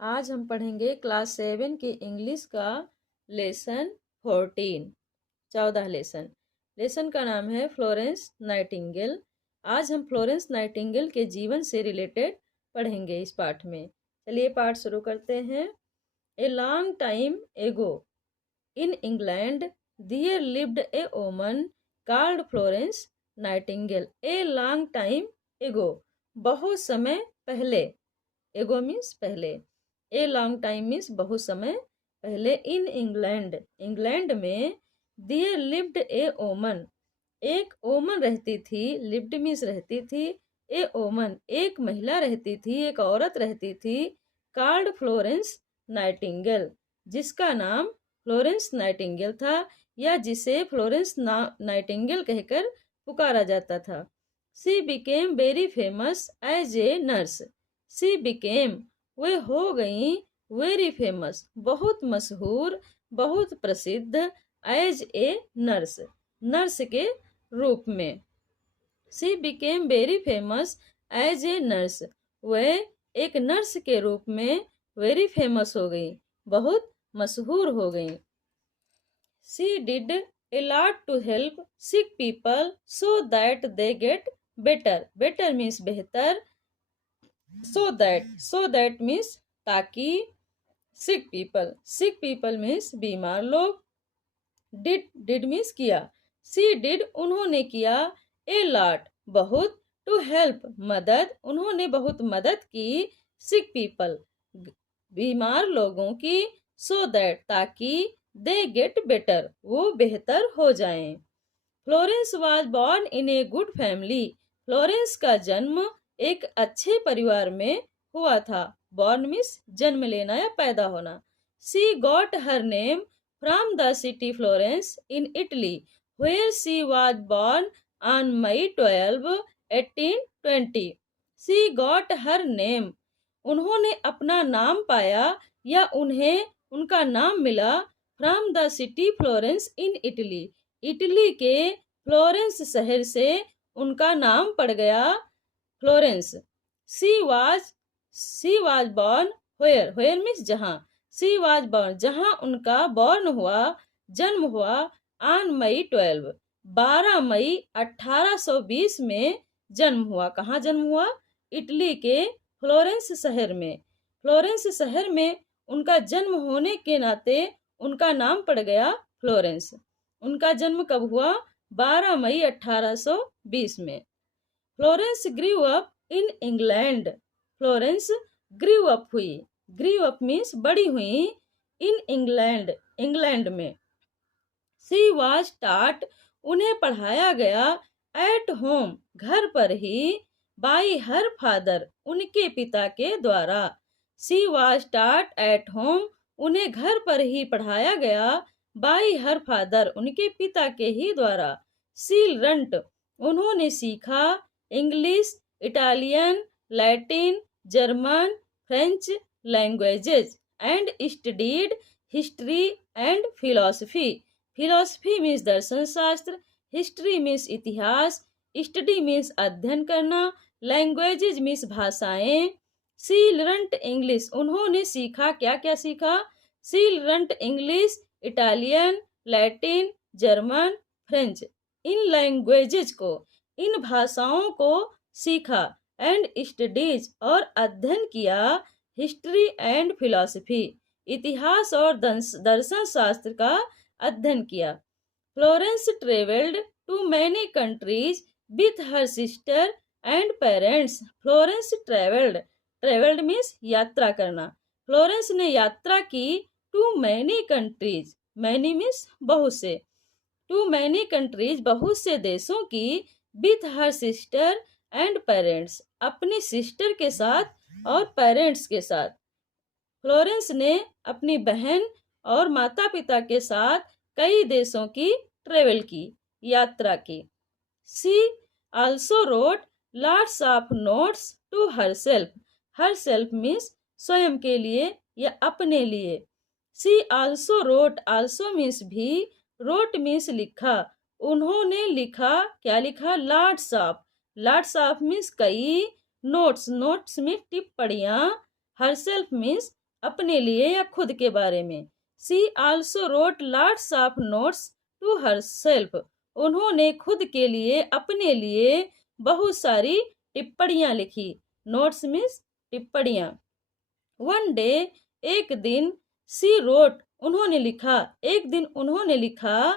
आज हम पढ़ेंगे क्लास 7 की इंग्लिश का लेसन 14 14 लेसन का नाम है फ्लोरेंस नाइटिंगेल। आज हम फ्लोरेंस नाइटिंगेल के जीवन से रिलेटेड पढ़ेंगे इस पाठ में। चलिए पाठ शुरू करते हैं। ए long time ago in England there lived a woman called Florence Nightingale. A long time ago, बहुत समय पहले। एगो मीन्स पहले। ए लॉन्ग टाइम मीन्स बहुत समय पहले। इन इंग्लैंड, इंग्लैंड में देयर लिव्ड ए वोमन, एक वोमन रहती थी। लिव्ड मीन्स रहती थी। ए वोमन एक महिला रहती थी, एक औरत रहती थी। कॉल्ड फ्लोरेंस नाइटिंगेल, जिसका नाम फ्लोरेंस नाइटिंगेल था, या जिसे फ्लोरेंस नाइटिंगेल कहकर पुकारा जाता था। She became very famous as a nurse. She became, वे हो गई, वेरी फेमस, बहुत मशहूर, बहुत प्रसिद्ध, एज ए नर्स, नर्स के रूप में। She became very famous as a nurse, वह एक नर्स के रूप में वेरी फेमस हो गई, बहुत मशहूर हो गई। She did a lot to help sick people so that they get better. Better means बेहतर, सो दैट मीन्स ताकि, सिक पीपल मीन्स बीमार लोग। डिड मीन्स किया। सी डिड उन्होंने किया, ए लॉट बहुत, टू हेल्प मदद, उन्होंने बहुत मदद की, सिक पीपल बीमार लोगों की, सो दैट ताकि, दे गेट बेटर वो बेहतर हो जाएं। Florence was born in a good family. Florence का जन्म एक अच्छे परिवार में हुआ था। बॉर्न मीन्स जन्म लेना या पैदा होना। She got her name from the city Florence in Italy, where she was born on May 12, 1820। She got her name, उन्होंने अपना नाम पाया या उन्हें उनका नाम मिला, from the city Florence in Italy, Italy के फ्लोरेंस शहर से उनका नाम पड़ गया Florence. She was born where, where means जहाँ। सी वाज बॉर्न जहाँ उनका बॉर्न हुआ, जन्म हुआ, ऑन मई 12, 12 मई 1820 में जन्म हुआ। कहाँ जन्म हुआ? इटली के फ्लोरेंस शहर में। फ्लोरेंस शहर में उनका जन्म होने के नाते उनका नाम पड़ गया फ्लोरेंस। उनका जन्म कब हुआ? 12 मई 1820 में। Florence grew up in England, Florence grew up हुई, ग्रीव अप मीन्स बड़ी हुई, इन इंग्लैंड, इंग्लैंड में। सी वाज टाट, उन्हें पढ़ाया गया, एट होम, घर पर ही, बाई हर फादर, उनके पिता के द्वारा। सी वाज टाट एट होम, उन्हें घर पर ही पढ़ाया गया, बाई हर फादर, उनके पिता के ही द्वारा। सी लर्न्ट, उन्होंने सीखा, English, Italian, Latin, German, French languages, and studied history and philosophy. Philosophy means दर्शन शास्त्र, हिस्ट्री मीन्स इतिहास, स्टडी मीन्स अध्ययन करना, लैंग्वेजेज मीन्स भाषाएं। सी लर्न्ट इंग्लिश, उन्होंने सीखा, क्या क्या सीखा? She learnt English, Italian, Latin, German, French, इन लैंग्वेजेज को, इन भाषाओं को सीखा, एंड स्टडीज और अध्ययन किया, हिस्ट्री एंड फिलॉसफी, इतिहास और दर्शन शास्त्र का अध्ययन किया। Florence travelled to many countries with her sister and parents. Florence travelled, travelled means यात्रा करना। फ्लोरेंस ने यात्रा की, to many countries, many means बहुत से, टू मैनी कंट्रीज बहुत से देशों की, with her sister and parents, अपनी सिस्टर के साथ और पेरेंट्स के साथ। फ्लोरेंस ने अपनी बहन और माता पिता के साथ कई देशों की ट्रेवल की, यात्रा की। She also wrote lots of notes to herself. Herself means स्वयं के लिए या अपने लिए। She also wrote, also means भी, रोट मीन्स लिखा, उन्होंने लिखा, क्या लिखा? Lots of, lots of means कई, नोट्स, नोट्स मीन्स टिप्पणियाँ, हरसेल्फ मीन्स अपने लिए या खुद के बारे में। She also wrote lots of notes to herself. उन्होंने खुद के लिए, अपने लिए बहुत सारी टिप्पणियां लिखी। नोट्स मीन्स टिप्पणियां। वन डे, एक दिन, सी रोट, उन्होंने लिखा, एक दिन उन्होंने लिखा,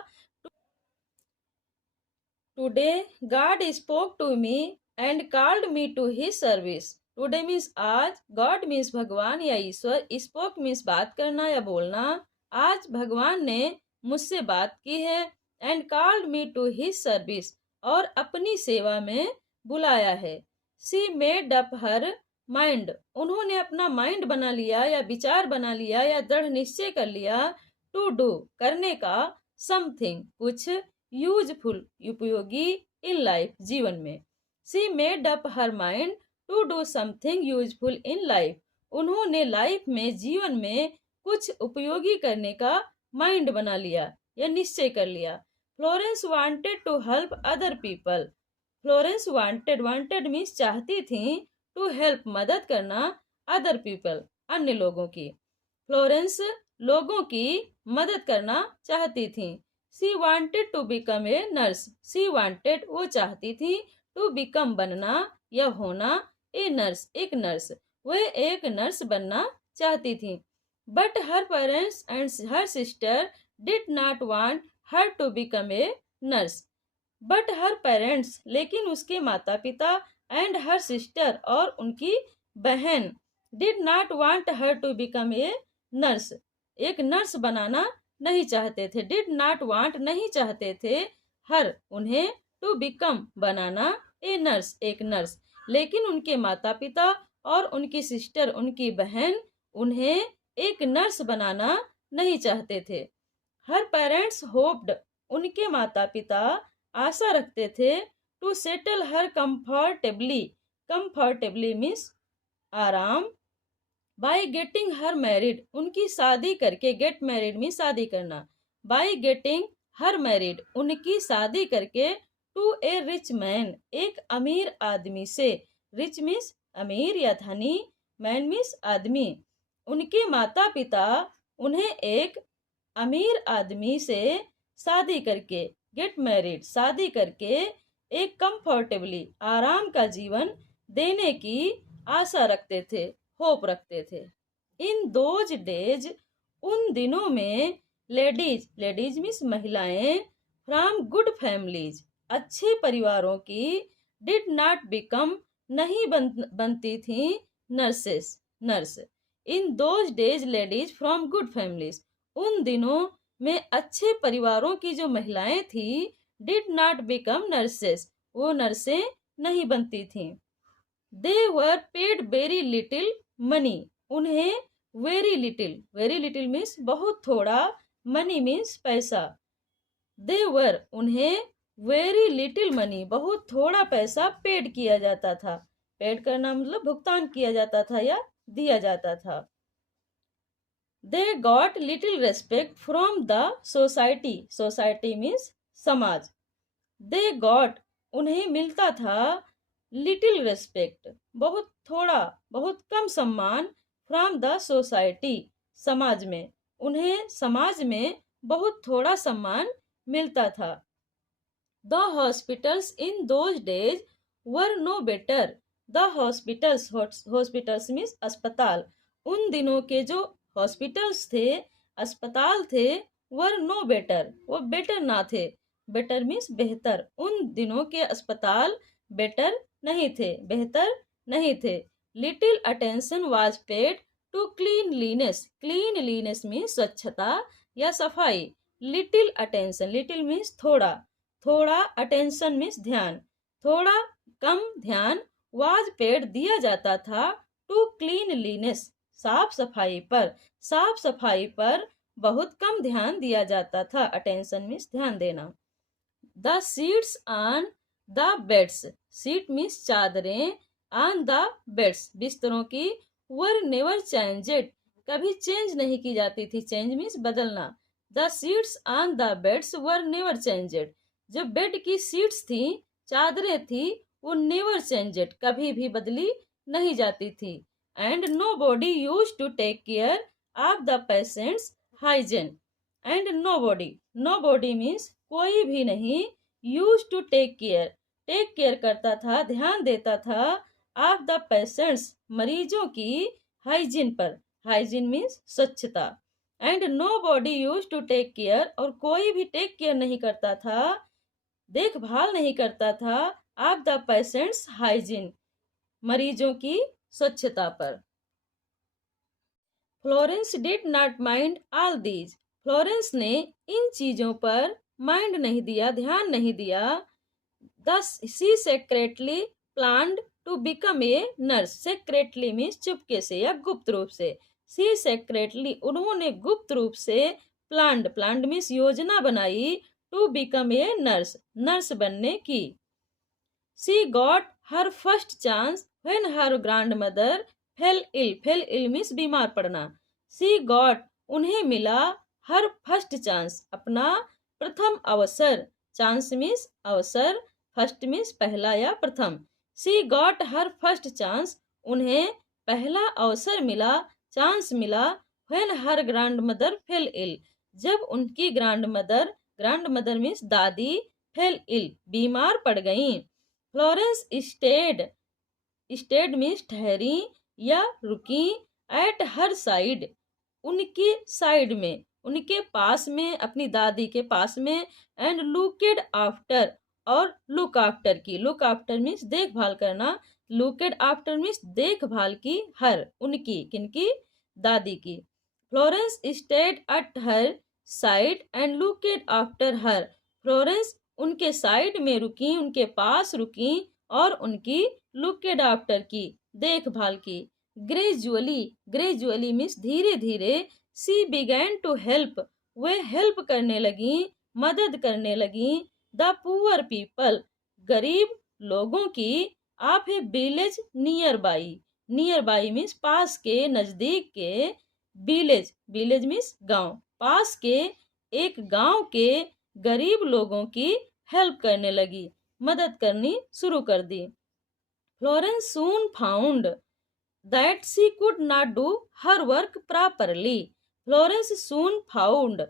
today God spoke to me and called me to his service. Today means आज, गॉड मीन्स भगवान या ईश्वर, स्पोक मीन्स बात करना या बोलना। आज भगवान ने मुझसे बात की है। And called me to his service, और अपनी सेवा में बुलाया है। She made up her mind, उन्होंने अपना माइंड बना लिया या विचार बना लिया या दृढ़ निश्चय कर लिया। टू डू, करने का, समथिंग, कुछ, यूजफुल, उपयोगी, इन लाइफ, जीवन में। She made up her mind to do something useful in life, उन्होंने लाइफ में, जीवन में कुछ उपयोगी करने का माइंड बना लिया या निश्चय कर लिया। Florence wanted to help other people. Florence wanted, wanted means चाहती थी, टू हेल्प, मदद करना, अदर पीपल, अन्य लोगों की। फ्लोरेंस लोगों की मदद करना चाहती थी। She wanted to become a nurse, she wanted, वो चाहती थी, टू बिकम, बनना या होना, ए नर्स, एक नर्स, वह एक नर्स बनना चाहती थी। But her parents and her sister did not want her to become a nurse. But her parents, लेकिन उसके माता पिता, एंड हर सिस्टर, और उनकी बहन, did not want her to become a nurse, एक नर्स बनाना नहीं चाहते थे। डिड नॉट वांट, नहीं चाहते थे, हर, उन्हें, टू बिकम, बनाना, ए नर्स, एक नर्स, लेकिन उनके माता पिता और उनकी सिस्टर, उनकी बहन, उन्हें एक नर्स बनाना नहीं चाहते थे। हर पेरेंट्स होप्ड, उनके माता पिता आशा रखते थे, to settle her comfortably, comfortably means आराम, बाय गेटिंग हर मैरिड, उनकी शादी करके, गेट मैरिड मीन्स शादी करना, बाय गेटिंग हर मैरिड, उनकी शादी करके, टू ए रिच मैन, एक अमीर आदमी से, रिच मीन्स अमीर या धनी, मैन मीन्स आदमी, उनके माता पिता उन्हें एक अमीर आदमी से शादी करके, गेट मैरिड, शादी करके, एक कंफर्टेबली, आराम का जीवन देने की आशा रखते थे, होप रखते थे। इन दोज डेज, उन दिनों में, लेडीज, लेडीज मीन्स महिलाएं, फ्रॉम गुड फैमिलीज, अच्छे परिवारों की, डिड नॉट बिकम, नहीं बनती थी, nurses, nurse. In those days ladies from good families, उन दिनों में अच्छे परिवारों की जो महिलाएं थी, डिड नॉट बिकम नर्सेस, वो नर्सें नहीं बनती थीं। They were paid very little money, उन्हें वेरी लिटिल मीन्स बहुत थोड़ा, मनी मीन्स पैसा। दे वर, उन्हें वेरी लिटिल मनी, बहुत थोड़ा पैसा पेड किया जाता था। पेड करना मतलब भुगतान किया जाता था या दिया जाता था। They got little respect from the society, society means समाज। दे गॉट, उन्हें मिलता था, लिटिल रेस्पेक्ट, बहुत थोड़ा, बहुत कम सम्मान, फ्रॉम द सोसाइटी, समाज में, उन्हें समाज में बहुत थोड़ा सम्मान मिलता था। The hospitals in those days were no better, the hospitals, hospitals means अस्पताल, उन दिनों के जो हॉस्पिटल्स थे, अस्पताल थे, वर नो बेटर, वो बेटर ना थे, बेटर मीन्स बेहतर, उन दिनों के अस्पताल बेटर नहीं थे, बेहतर नहीं थे। Little attention was paid to cleanliness, cleanliness means स्वच्छता या सफाई। लिटिल अटेंशन, लिटिल मीन्स थोड़ा, थोड़ा, अटेंशन मीन्स ध्यान, थोड़ा कम ध्यान, वाज पेड दिया जाता था, टू क्लीनलीनेस, साफ सफाई पर, साफ सफाई पर बहुत कम ध्यान दिया जाता था, अटेंशन मीन्स ध्यान देना। The seats on the beds, seat means चादरें, ऑन द बेड्स, बिस्तरों की, वर नेवर चेंजेड, कभी चेंज नहीं की जाती थी, चेंज मीन्स बदलना। The seats on the beds were never changed, जो बेड की सीट्स थी, चादरें थी, वो नेवर चेंजेड, कभी भी बदली नहीं जाती थी। and nobody used to take care of the patient's hygiene. And nobody means कोई भी नहीं, used to take care करता था, ध्यान देता था, of the patients मरीजों की hygiene पर, hygiene means स्वच्छता, and nobody used to take care और कोई भी take care नहीं करता था, देखभाल नहीं करता था, of the patients hygiene मरीजों की स्वच्छता पर। Florence did not mind all these, Florence ने इन चीजों पर माइंड नहीं दिया, ध्यान नहीं दिया। Thus she secretly planned to become a nurse, secretly means चुपके से या गुप्त रूप से, सी सेक्रेटली उन्होंने गुप्त रूप से, प्लान्ड मीन्स योजना बनाई, to become a nurse, nurse बनने की। She got her first chance when her grandmother fell ill means बीमार पड़ना। सी गॉट उन्हें मिला, हर फर्स्ट चांस अपना प्रथम अवसर, चांस मीन्स अवसर, फर्स्ट मीन्स पहला या प्रथम। She got her first chance उन्हें पहला अवसर मिला, चांस मिला, when her grandmother fell ill जब उनकी ग्रैंड मदर मीन्स दादी, फेल इल बीमार पड़ गई। फ्लोरेंस स्टेड मीन्स ठहरी या रुकी, एट हर साइड उनके साइड में, उनके पास में, अपनी दादी के पास में, एंड लुकेड आफ्टर और लुक आफ्टर की, लुक आफ्टर मीन्स देखभाल करना, लुकेड आफ्टर मीन्स देखभाल की, हर उनकी, किनकी, दादी की। Florence stayed at her side and looked after her, Florence उनके साइड में रुकी, उनके पास रुकी, और उनकी लुकेड आफ्टर की, देखभाल की। ग्रेजुअली मीन्स धीरे धीरे, सी बिगैन टू हेल्प वे हेल्प करने लगी, मदद करने लगी, द पुअर पीपल गरीब लोगों की, of a village nearby means पास के, नजदीक के, विलेज मीन्स गांव, पास के एक गांव के गरीब लोगों की हेल्प करने लगी, मदद करनी शुरू कर दी। Florence soon found that she could not do her work properly, Florence soon found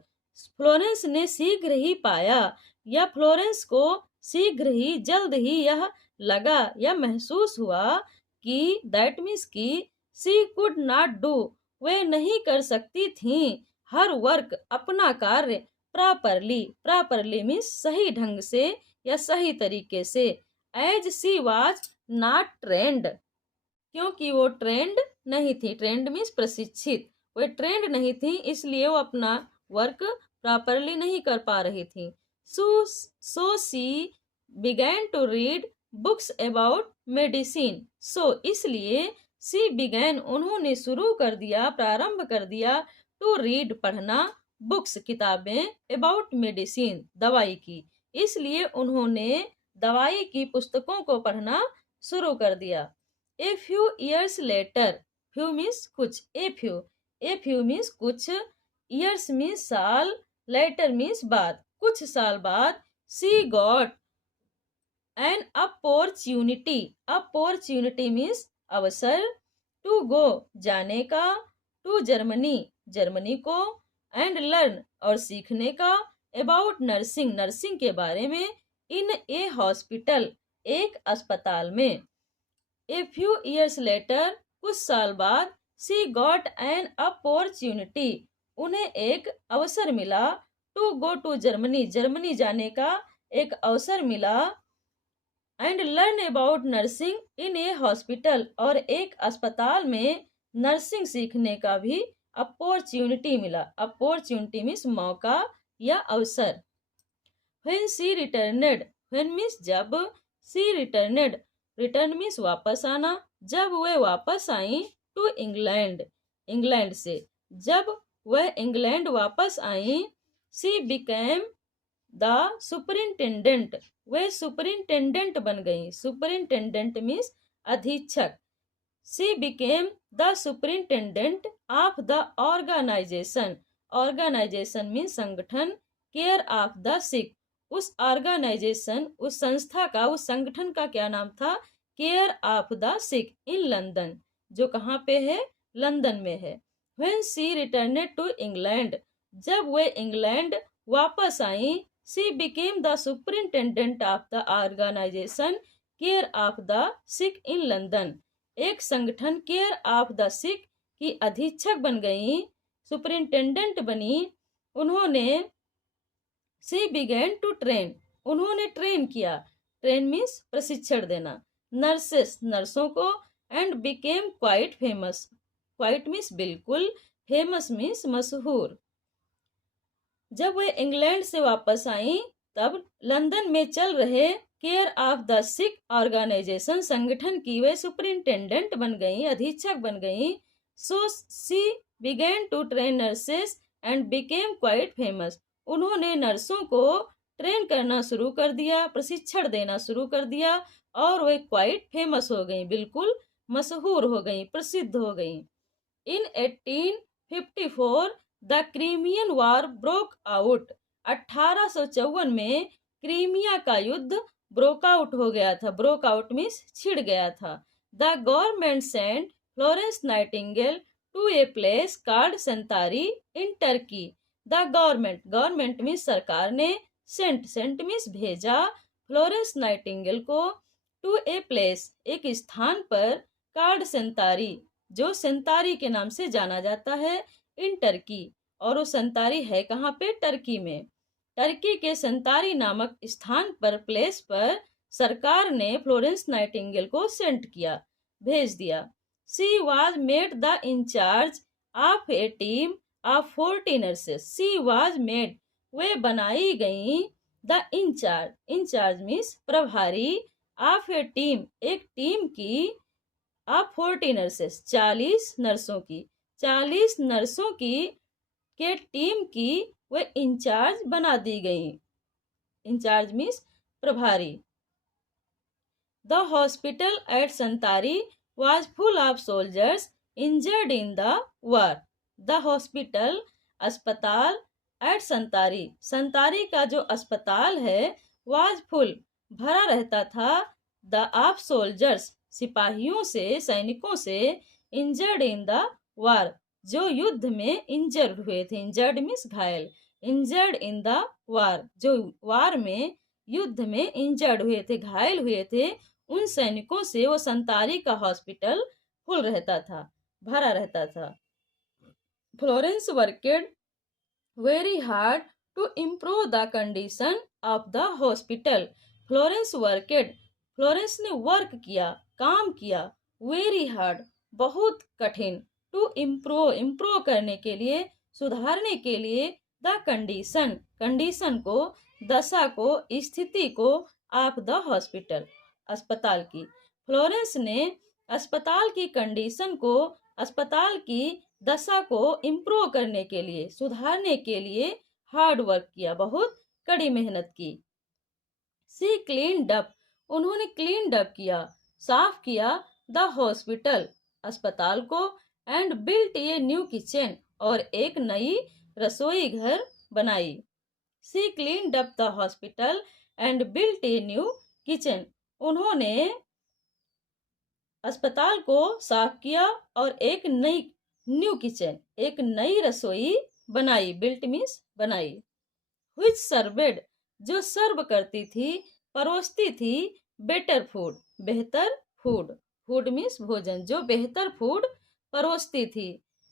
Florence ने शीघ्र ही पाया, या फ्लोरेंस को शीघ्र ही, जल्द ही यह लगा या महसूस हुआ कि, दैट मीन्स की, शी कुड नॉट डू वे नहीं कर सकती थी, हर वर्क अपना कार्य, प्रॉपरली मीन्स सही ढंग से या सही तरीके से, as she was not trained क्योंकि वो ट्रेंड नहीं थी, ट्रेंड मीन्स प्रशिक्षित, वे ट्रेंड नहीं थी, इसलिए वो अपना वर्क प्रॉपरली नहीं कर पा रही थी। So she began to read books about medicine, so इसलिए, शी बिगैन उन्होंने शुरू कर दिया, प्रारंभ कर दिया, टू रीड पढ़ना, बुक्स किताबें, अबाउट मेडिसिन दवाई की, इसलिए उन्होंने दवाई की पुस्तकों को पढ़ना शुरू कर दिया। A few years later, few means कुछ, ए फ्यू मीन्स कुछ, ईयर्स मीन्स साल, लेटर मीन्स बाद, कुछ साल बाद, she got an opportunity means अवसर, टू गो जाने का, टू जर्मनी को, एंड लर्न और सीखने का, अबाउट नर्सिंग के बारे में, इन ए हॉस्पिटल एक अस्पताल में। ए फ्यू ईयर्स लेटर कुछ साल बाद, शी गॉट एन अपॉर्चुनिटी उन्हें एक अवसर मिला, टू गो टू जर्मनी जाने का एक अवसर मिला, and learn about nursing in A hospital और एक अस्पताल में नर्सिंग सीखने का भी अपॉर्चुनिटी मिला, अपॉर्चुनिटी मीन्स मौका या अवसर। व्हेन शी रिटर्नेड, व्हेन मीन्स जब, शी रिटर्नेड रिटर्न मीन्स वापस आना, जब वे वापस आई, टू इंग्लैंड से, जब वह इंग्लैंड वापस आई, शी बिकेम द सुपरिंटेंडेंट वे सुपरिंटेंडेंट बन गई, सुपरिंटेंडेंट मीन्स अधीक्षक, she became the superintendent of the organization means संगठन, केयर ऑफ द सिक उस ऑर्गेनाइजेशन, उस संस्था का, उस संगठन का क्या नाम था, care of the sick in London, जो कहाँ पे है, लंदन में है। When she returned to England, जब वे इंग्लैंड वापस आई, she became the superintendent of the organization care of the sick in London, एक संगठन केयर ऑफ द सिक की अधीक्षक बन गई, सुपरिंटेंडेंट बनी। उन्होंने सी बिगेन टू ट्रेन, उन्होंने ट्रेन किया, ट्रेन मीन्स प्रशिक्षण देना, नर्सेस नर्सों को, and became quite famous, quite means बिल्कुल, फेमस मीन्स मशहूर। जब वे इंग्लैंड से वापस आई तब लंदन में चल रहे care of the sick organization संगठन की वे सुपरिंटेंडेंट बन गई, अधीक्षक बन गई। So she began to train nurses and became quite famous, उन्होंने नर्सों को ट्रेन करना शुरू कर दिया, प्रशिक्षण देना शुरू कर दिया, और वे क्वाइट फेमस हो गई, बिल्कुल मशहूर हो गई, प्रसिद्ध हो गई। इन 1854 the Crimean war broke out, 1854 में क्रीमिया का युद्ध ब्रोक आउट हो गया था, ब्रोक आउट मीन्स छिड़ गया था। The government sent Florence Nightingale to a place called Scutari in Turkey, the government, government means सरकार ने, सेंट, सेंट मीन्स भेजा, फ्लोरेंस नाइटिंगेल को, टू ए प्लेस, एक स्थान पर, कॉल्ड सेंतारी, जो सेंतारी के नाम से जाना जाता है, इन टर्की, और वो सेंतारी है कहाँ पे, टर्की में। टर्की के सेंतारी नामक स्थान पर, प्लेस पर, सरकार ने फ्लोरेंस नाइटिंगेल को सेंट किया, भेज दिया। She was made the in-charge of a team of 40 nurses, she was made, वे बनाई गई, द इंचार्ज, इंचार्ज मीन्स प्रभारी, ऑफ ए टीम, एक टीम की, ऑफ 40 नर्सेस, 40 नर्सों की, 40 नर्सों की के टीम की वे इंचार्ज बना दी गई, इंचार्ज मीन्स प्रभारी। The hospital at Scutari was full of soldiers injured in the war, the hospital, अस्पताल, एट संतारी, संतारी का जो अस्पताल है, वाज फुल, भरा रहता था, द ऑफ सोल्जर्स, सिपाहियों से, सैनिकों से, इंजर्ड इन द वॉर, जो युद्ध में इंजर्ड हुए थे, इंजर्ड मीन्स घायल, इंजर्ड इन द वार, जो वार में, युद्ध में इंजर्ड हुए थे, घायल हुए थे, उन सैनिकों से वो संतारी का हॉस्पिटल फुल रहता था, भरा रहता था। Florence worked very hard to improve the condition of the hospital, Florence worked, Florence ने वर्क किया, काम किया, वेरी हार्ड, बहुत कठिन, टू इम्प्रूव, इम्प्रूव करने के लिए, सुधारने के लिए, द कंडीशन, कंडीशन को, दशा को, स्थिति को, ऑफ द हॉस्पिटल, अस्पताल की। फ्लोरेंस ने अस्पताल की कंडीशन को, अस्पताल की दशा को इम्प्रूव करने के लिए, सुधारने के लिए हार्ड वर्क किया, बहुत कड़ी मेहनत की। सी क्लीन्ड अप, उन्होंने क्लीन्ड अप किया, साफ किया, द हॉस्पिटल, अस्पताल को, and built a new kitchen, और एक नई रसोई घर बनाई। She cleaned up the hospital and built a new kitchen, उन्होंने अस्पताल को साफ किया और एक नई, न्यू किचन, एक नई रसोई बनाई, बिल्ट मीन्स बनाई। व्हिच सर्वेड, जो सर्व करती थी, परोसती थी, बेटर फूड, बेहतर फूड, फूड मीन्स भोजन, जो बेहतर फूड परोसती थी,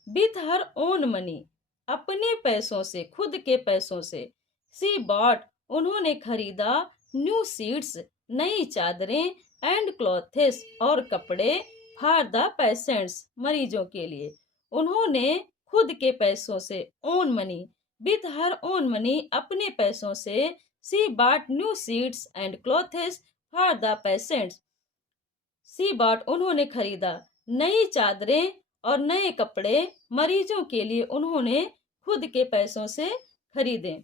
विथ हर ओन मनी, अपने पैसों से, खुद के पैसों से। सी बॉट, उन्होंने खरीदा, न्यू सीट्स, नई चादरें, एंड क्लॉथेस, और कपड़े, फॉर द पेशेंट्स, मरीजों के लिए, उन्होंने खुद के पैसों से, own money, with her own money, अपने पैसों से, she bought new sheets and clothes for the patients, she bought, उन्होंने खरीदा, नई चादरें और नए कपड़े, मरीजों के लिए उन्होंने खुद के पैसों से खरीदे।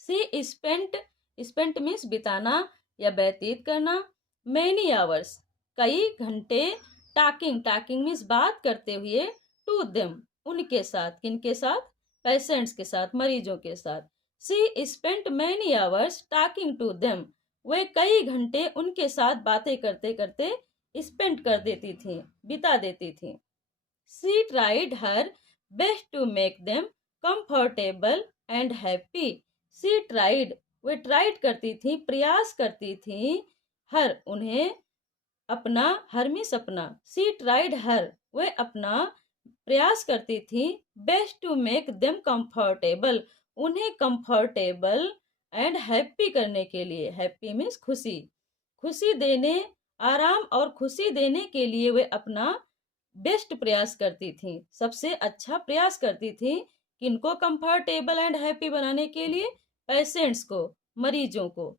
सी स्पेंट, स्पेंट मीन्स बिताना या व्यतीत करना, मैनी आवर्स, कई घंटे, टॉकिंग, टॉकिंग मीन्स बात करते हुए, टू देम, उनके साथ, किनके साथ, पेशेंट्स के साथ, मरीजों के साथ। She spent many hours talking to them, वे कई घंटे उनके साथ बातें करते करते स्पेंड कर देती थी, बिता देती थी। She tried her best to make them comfortable and happy. She tried, वे ट्राइड करती थी, प्रयास करती थी, हर उन्हें, अपना, हर मीन्स अपना, सी ट्राइड हर, वे अपना प्रयास करती थी, best to make them comfortable, उन्हें कंफर्टेबल एंड हैप्पी करने के लिए, हैप्पी मीन्स खुशी, खुशी देने, आराम और खुशी देने के लिए वे अपना बेस्ट प्रयास करती थी, सबसे अच्छा प्रयास करती थी। किनको कंफर्टेबल एंड हैप्पी बनाने के लिए? पेशेंट्स को, मरीजों को।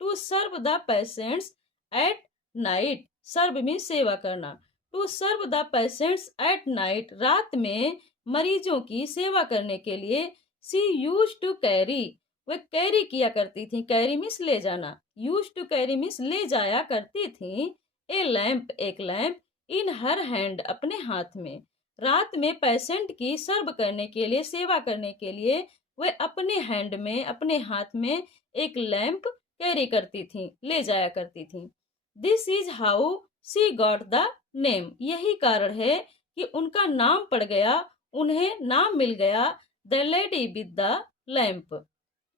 To serve the patients at night, serve में सेवा करना। To serve the patients at night, रात में मरीजों की सेवा करने के लिए। सी यूज टू कैरी, वे कैरी किया करती थी, कैरी मीन्स ले जाना, यूज टू कैरी मीन्स ले जाया करती थी। ए लैंप, एक लैंप, इन हर हैंड, अपने हाथ में। रात में पेशेंट की सर्व करने के लिए, सेवा करने के लिए वे अपने हैंड में, अपने हाथ में एक लैंप कैरी करती थी, ले जाया करती थी। This is how she got the name, यही कारण है कि उनका नाम पड़ गया, उन्हें नाम मिल गया, the lady with the lamp,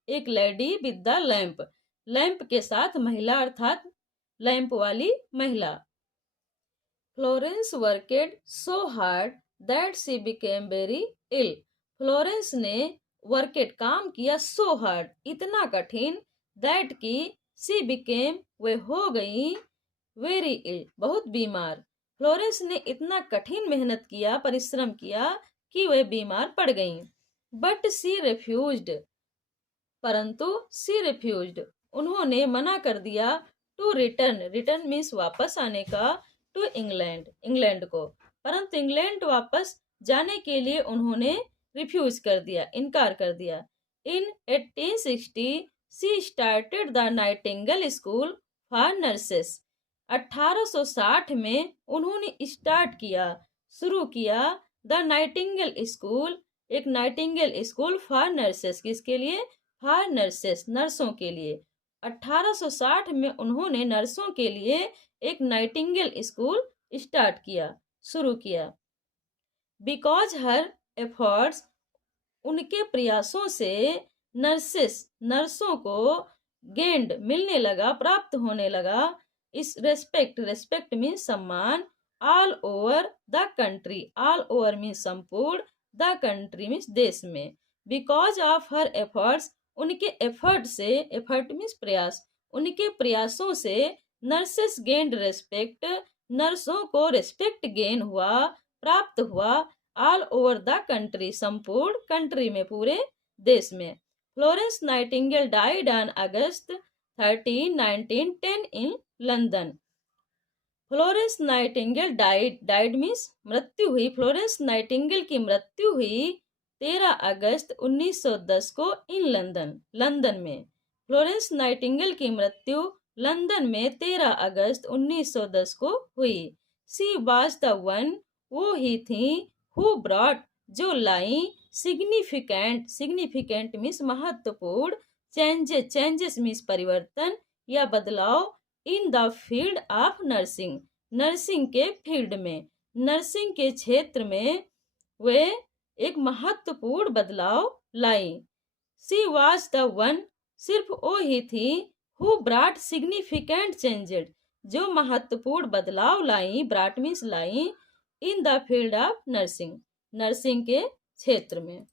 एक lady with the lamp, lamp के साथ महिला, अर्थात लैंप वाली महिला। Florence worked so hard that she became very ill, Florence ने वर्केड, काम किया, सो हार्ड, इतना कठिन, दैट की, सी बिकेम, वे हो गई, वेरी इल, बहुत बीमार। फ्लोरेंस ने इतना कठिन मेहनत किया, परिश्रम किया कि वे बीमार पड़ गईं। बट सी रिफ्यूज्ड, परंतु सी रिफ्यूज्ड, उन्होंने मना कर दिया, टू रिटर्न, रिटर्न मीन्स वापस आने का, टू इंग्लैंड, इंग्लैंड को, परंतु इंग्लैंड वापस जाने के लिए उन्होंने रिफ्यूज कर दिया, इनकार कर दिया। In 1860 she started the Nightingale school for nurses, 1860 में उन्होंने स्टार्ट किया, शुरू किया, द नाइटिंगेल स्कूल, एक नाइटिंगेल स्कूल फॉर नर्सेस, किसके लिए? फॉर नर्सेस, नर्सों के लिए। 1860 में उन्होंने नर्सों के लिए एक नाइटिंगेल स्कूल स्टार्ट किया, शुरू किया। बिकॉज हर एफर्ट्स, उनके प्रयासों से, नर्सेस, नर्सों को, गेंड, मिलने लगा, प्राप्त होने लगा, इस रेस्पेक्ट, रेस्पेक्ट मीन्स सम्मान, all over the country, all over means संपूर्ण, द कंट्री मीन्स देश में। बिकॉज ऑफ हर एफर्ट्स, उनके एफर्ट से, एफर्ट मीन्स प्रयास, उनके प्रयासों से, नर्सेस गेंड रेस्पेक्ट, नर्सों को रेस्पेक्ट गेन हुआ, प्राप्त हुआ, ऑल ओवर द कंट्री, संपूर्ण कंट्री में, पूरे देश में। Florence Nightingale died on August 13, 1910 in London. Florence Nightingale died, died means मृत्यु हुई, फ्लोरेंस नाइटिंगेल की मृत्यु हुई 13 अगस्त 1910 को इन लंदन, लंदन में। फ्लोरेंस नाइटिंगेल की मृत्यु लंदन में 13 अगस्त 1910 को हुई। सी वाज द वन, वो ही थी, हु ब्रॉट, जो लाई, सिग्निफिकेंट, सिग्निफिकेंट मीन्स महत्वपूर्ण, चेंजेस, चेंजेस मीन्स परिवर्तन या बदलाव, इन the field of nursing, nursing के फील्ड में, नर्सिंग के क्षेत्र में वे एक महत्वपूर्ण बदलाव लाई। सी वाज द वन, सिर्फ वो ही थी, हु ब्राट सिग्निफिकेंट चेंजेस, जो महत्वपूर्ण बदलाव लाई, ब्राट मीन्स लाई, in the field of nursing, nursing के क्षेत्र में।